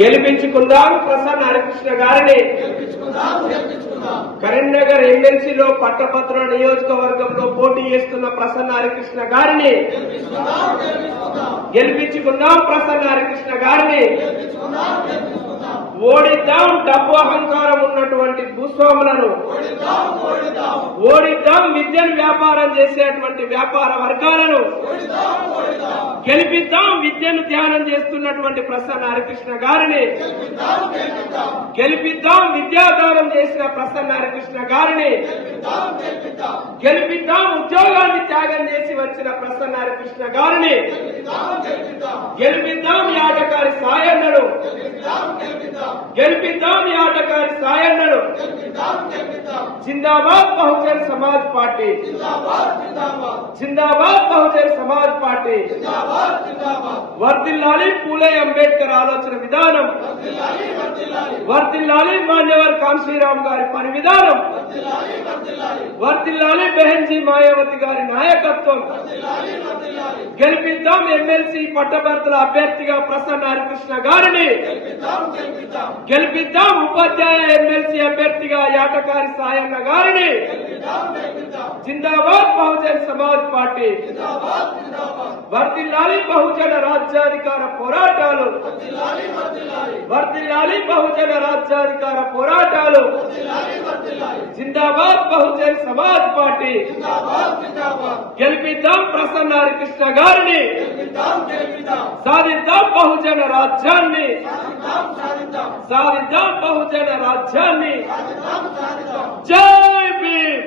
గెలిపించుకుందాం ప్రసన్న హరికృష్ణ గారిని. కరీంనగర్ ఎమ్మెల్సీలో పట్టభద్రుల నియోజకవర్గంలో పోటీ చేస్తున్న ప్రసన్న హరికృష్ణ గారిని గెలిపించుకుందాం. ప్రసన్న హరికృష్ణ గారిని ఓడిద్దాం. డబ్బు అహంకారం ఉన్నటువంటి భూస్వాములను ఓడిద్దాం. విద్యను వ్యాపారం చేసేటువంటి వ్యాపార వర్గాలను గెలిపిద్దాం. విద్యను ధ్యానం చేస్తున్నటువంటి ప్రసన్న హరికృష్ణ గారిని గెలిపిద్దాం. విద్యాదానం చేసిన ప్రసన్న హరికృష్ణ గారిని గెలిపిద్దాం. ఉద్యోగాన్ని త్యాగం చేసి వచ్చిన ప్రసన్న హరికృష్ణ గారిని గెలిపిద్దాం. ఈ ఆటకారి సాయన్నను గెలిపిద్దాం. ఈ ఆటకారి సాయన్నను. జిందాబాద్ బహుజన్ సమాజ్ పార్టీ. జిందాబాద్ బహుజన్ సమాజ్ పార్టీ. వర్ధిల్లాలి పూలే అంబేద్కర్ ఆలోచన విధానం. వర్ధిల్లాలి మాన్యవర్ కాంశీరామ్ గారి పని విధానం. వర్ధిల్లాలి బెహన్జీ మాయావతి గారి నాయకత్వం. గెలిపిద్దాం ఎమ్మెల్సీ పట్టభద్రుల అభ్యర్థిగా ప్రసన్న హరికృష్ణ గారిని గెలిపిద్దాం. ఉపాధ్యాయ ఎమ్మెల్సీ అభ్యర్థిగా యాటకారి సాయన్న గారిని. జిందాబాద్ బహుజన్ సమాజ్ పార్టీ. వర్ధిల్లాలి బహుజన రాజ్యాధికార పోరాటాలు. వర్ధిల్లాలి బహుజన రాజ్యాధికార పోరాటాలు. జిందాబాద్ బహుజన్ సమాజ్ పార్టీ. గెలిపిద్దాం ప్రసన్న హరికృష్ణ గారిని. సాధిద్దాం బహుజన రాజ్యాన్ని. సాధిద్దాం బహుజన రాజ్యాన్ని. జై భీమ్.